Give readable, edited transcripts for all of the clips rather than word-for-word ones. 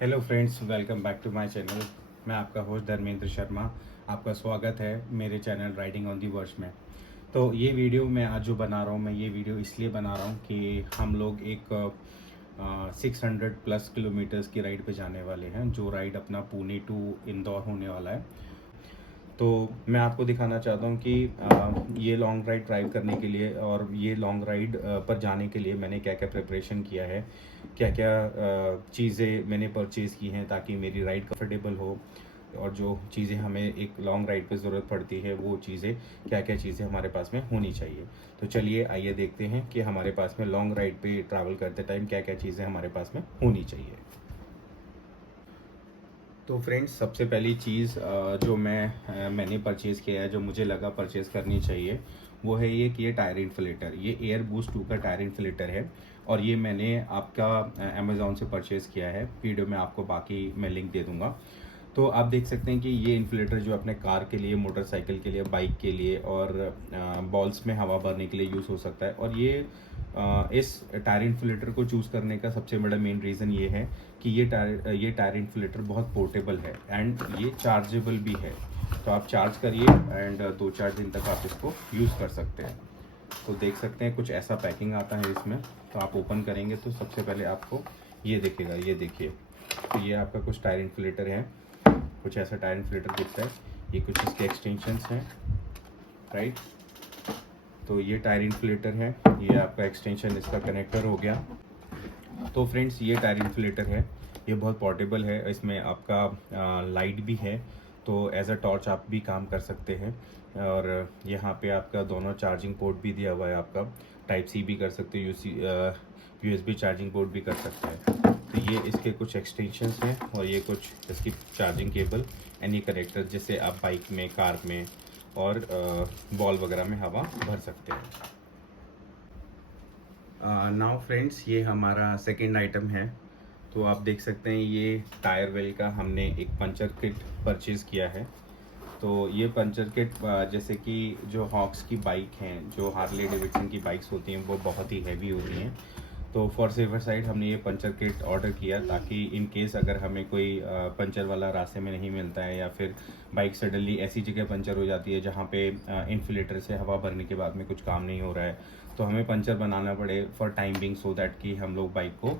Hello friends, welcome back to my channel. मैं आपका host Dharmendra Sharma. आपका स्वागत है मेरे चैनल राइडिंग ऑन दी वर्ष में। तो ये वीडियो मैं आज जो बना रहा हूँ, मैं ये वीडियो इसलिए बना रहा हूँ कि हम लोग एक 600 प्लस किलोमीटर्स की राइड पे जाने वाले हैं, जो राइड अपना पुणे टू इंदौर होने वाला है। तो मैं आपको दिखाना चाहता हूँ कि ये लॉन्ग राइड ड्राइव करने के लिए और ये लॉन्ग राइड पर जाने के लिए मैंने क्या क्या प्रिपरेशन किया है, क्या क्या चीज़ें मैंने परचेज़ की हैं ताकि मेरी राइड कंफर्टेबल हो, और जो चीज़ें हमें एक लॉन्ग राइड पे ज़रूरत पड़ती है वो चीज़ें क्या क्या चीज़ें हमारे पास में होनी चाहिए। तो चलिए आइए देखते हैं कि हमारे पास में लॉन्ग राइड पे ट्रैवल करते टाइम क्या क्या चीज़ें हमारे पास में होनी चाहिए। तो फ्रेंड्स, सबसे पहली चीज़ जो मैंने परचेज़ किया है, जो मुझे लगा परचेज़ करनी चाहिए, वो है ये कि ये टायर इन्फ्लेटर, ये एयर बूस्ट 2 का टायर इन्फ्लेटर है। और ये मैंने आपका अमेज़ॉन से परचेज़ किया है। वीडियो में आपको बाकी मैं लिंक दे दूँगा। तो आप देख सकते हैं कि ये इन्फ्लेटर जो अपने कार के लिए, मोटरसाइकिल के लिए, बाइक के लिए और बॉल्स में हवा भरने के लिए यूज़ हो सकता है। और ये इस टायर इन्फ्लेटर को चूज़ करने का सबसे बड़ा मेन रीज़न ये है कि ये टायर इन्फ्लेटर बहुत पोर्टेबल है एंड ये चार्जेबल भी है। तो आप चार्ज करिए एंड 2-4 दिन तक आप इसको यूज़ कर सकते हैं। तो देख सकते हैं कुछ ऐसा पैकिंग आता है इसमें। तो आप ओपन करेंगे तो सबसे पहले आपको ये दिखेगा, ये देखिए। तो ये आपका कुछ टायर इन्फ्लेटर है, कुछ ऐसा टायर इन्फ्लेटर दिखता है। ये कुछ इसके एक्सटेंशंस हैं, राइट। तो ये टायर इन्फ्लेटर है, ये आपका एक्सटेंशन, इसका कनेक्टर हो गया। तो फ्रेंड्स, ये टायर इन्फ्लेटर है, ये बहुत पोर्टेबल है। इसमें आपका लाइट भी है, तो एज अ टॉर्च आप भी काम कर सकते हैं। और यहाँ पे आपका दोनों चार्जिंग पोर्ट भी दिया हुआ है। आपका टाइप सी भी कर सकते हैं, यूएसबी चार्जिंग पोर्ट भी कर सकते हैं। तो ये इसके कुछ एक्सटेंशंस हैं और ये कुछ इसकी चार्जिंग केबल, एनी कनेक्टर जिससे आप बाइक में, कार में और बॉल वगैरह में हवा भर सकते हैं। नाउ फ्रेंड्स, ये हमारा सेकंड आइटम है। तो आप देख सकते हैं ये टायर वेल का हमने एक पंचर किट परचेज़ किया है। तो ये पंचर किट जैसे कि जो हॉक्स की बाइक हैं, जो हार्ले डेविडसन की बाइक्स होती हैं, वो बहुत ही हैवी होती हैं। तो फॉर सेवर साइड हमने ये पंचर किट ऑर्डर किया ताकि इन केस अगर हमें कोई पंचर वाला रास्ते में नहीं मिलता है, या फिर बाइक सडनली ऐसी जगह पंचर हो जाती है जहाँ पे इन्फ्लेटर से हवा भरने के बाद में कुछ काम नहीं हो रहा है, तो हमें पंचर बनाना पड़े फॉर टाइमिंग, सो दैट कि हम लोग बाइक को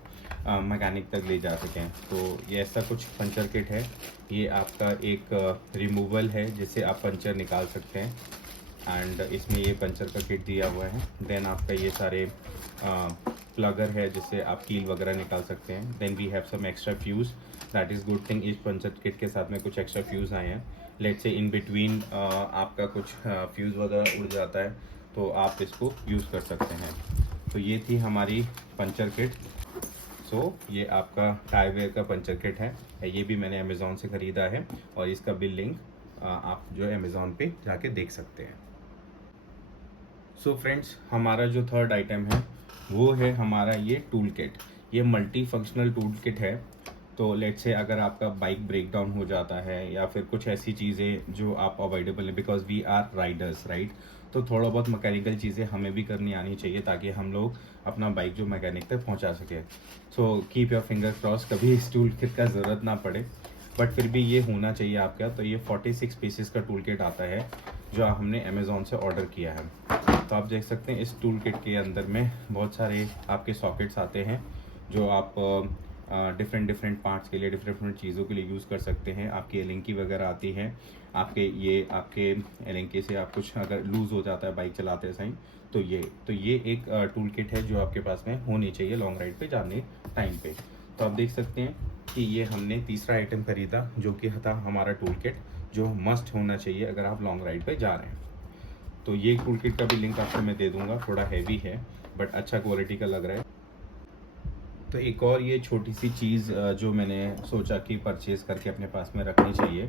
मैकेनिक तक ले जा सकें। तो ये ऐसा कुछ पंचर किट है। ये आपका एक रिमूवल है जिससे आप पंचर निकाल सकते हैं, एंड इसमें ये पंचर का किट दिया हुआ है। देन आपका ये सारे प्लगर है जिससे आप कील वगैरह निकाल सकते हैं। Then we have some extra fuse, that is good thing. इस पंचर किट के साथ में कुछ एक्स्ट्रा फ्यूज़ आए हैं। लेट्स से इन बिटवीन आपका कुछ फ्यूज़ वगैरह उड़ जाता है, तो आप इसको यूज़ कर सकते हैं। तो ये थी हमारी पंचर किट। ये आपका टायरवेयर का पंचर किट है। ये भी मैंने अमेज़ॉन से ख़रीदा है और इसका बिल लिंक आप जो है अमेज़ॉन पे जाके देख सकते हैं। फ्रेंड्स, हमारा जो थर्ड आइटम है वो है हमारा ये टूल किट। ये मल्टी फंक्शनल टूल किट है। तो लेट्स से अगर आपका बाइक ब्रेक डाउन हो जाता है या फिर कुछ ऐसी चीज़ें जो आप अवॉइडेबल है, because we are riders, right. तो थोड़ा बहुत मैकेनिकल चीज़ें हमें भी करनी आनी चाहिए ताकि हम लोग अपना बाइक जो मैकेनिक तक पहुंचा सके। कीप योर फिंगर क्रॉस, कभी इस टूल किट का ज़रूरत ना पड़े, बट फिर भी ये होना चाहिए आपका। तो ये 46 पीसेस का टूल किट आता है जो हमने अमेज़ॉन से ऑर्डर किया है। तो आप देख सकते हैं इस टूल किट के अंदर में बहुत सारे आपके सॉकेट्स आते हैं जो आप डिफरेंट पार्ट्स के लिए, डिफरेंट चीज़ों के लिए यूज़ कर सकते हैं। आपकी एलिंकी वगैरह आती है, आपके एलिंकी से आप कुछ अगर लूज़ हो जाता है बाइक चलाते समय, तो ये एक टूल किट है जो आपके पास में होनी चाहिए लॉन्ग राइड पे जाने टाइम पे। तो आप देख सकते हैं कि ये हमने तीसरा आइटम खरीदा जो कि था हमारा टूल किट, जो मस्ट होना चाहिए अगर आप लॉन्ग राइड पे जा रहे हैं। तो ये टूल किट का भी लिंक आपको मैं दे दूंगा। थोड़ा हैवी है बट अच्छा क्वालिटी का लग रहा है। तो एक और ये छोटी सी चीज़ जो मैंने सोचा कि परचेज़ करके अपने पास में रखनी चाहिए,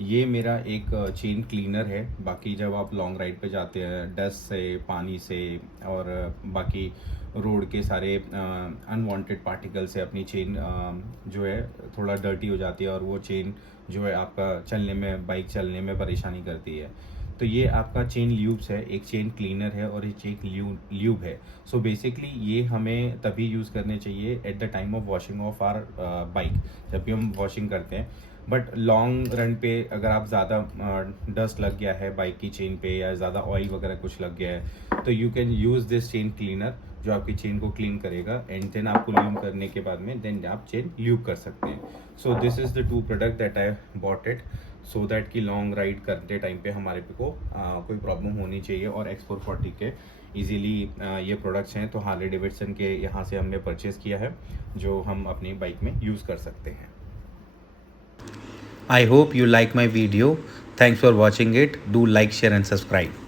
ये मेरा एक चेन क्लीनर है। बाकी जब आप लॉन्ग राइड पे जाते हैं, डस्ट से, पानी से और बाकी रोड के सारे अनवांटेड पार्टिकल से अपनी चेन जो है थोड़ा डर्टी हो जाती है, और वो चेन जो है आपका चलने में, बाइक चलने में परेशानी करती है। तो ये आपका चेन ल्यूब्स है, एक चेन क्लीनर है और एक ल्यूब है। सो बेसिकली ये हमें तभी यूज़ करने चाहिए at the time of washing of our bike, जब भी हम वॉशिंग करते हैं। बट लॉन्ग रन पे अगर आप ज़्यादा डस्ट लग गया है बाइक की चेन पे या ज़्यादा ऑयल वगैरह कुछ लग गया है, तो you can use this chain cleaner जो आपकी चेन को क्लीन करेगा, एंड देन आपको ल्यूब करने के बाद में देन आप चेन ल्यूब कर सकते हैं। So this is the 2 product that I bought it, so that कि लॉन्ग राइड करते टाइम पे हमारे पे को कोई प्रॉब्लम होनी चाहिए। और X440 के इजीली ये प्रोडक्ट्स हैं, तो हार्ले डेविडसन के यहाँ से हमने परचेज़ किया है, जो हम अपनी बाइक में यूज़ कर सकते हैं। I hope you like my video. Thanks for watching it. Do like, share and subscribe.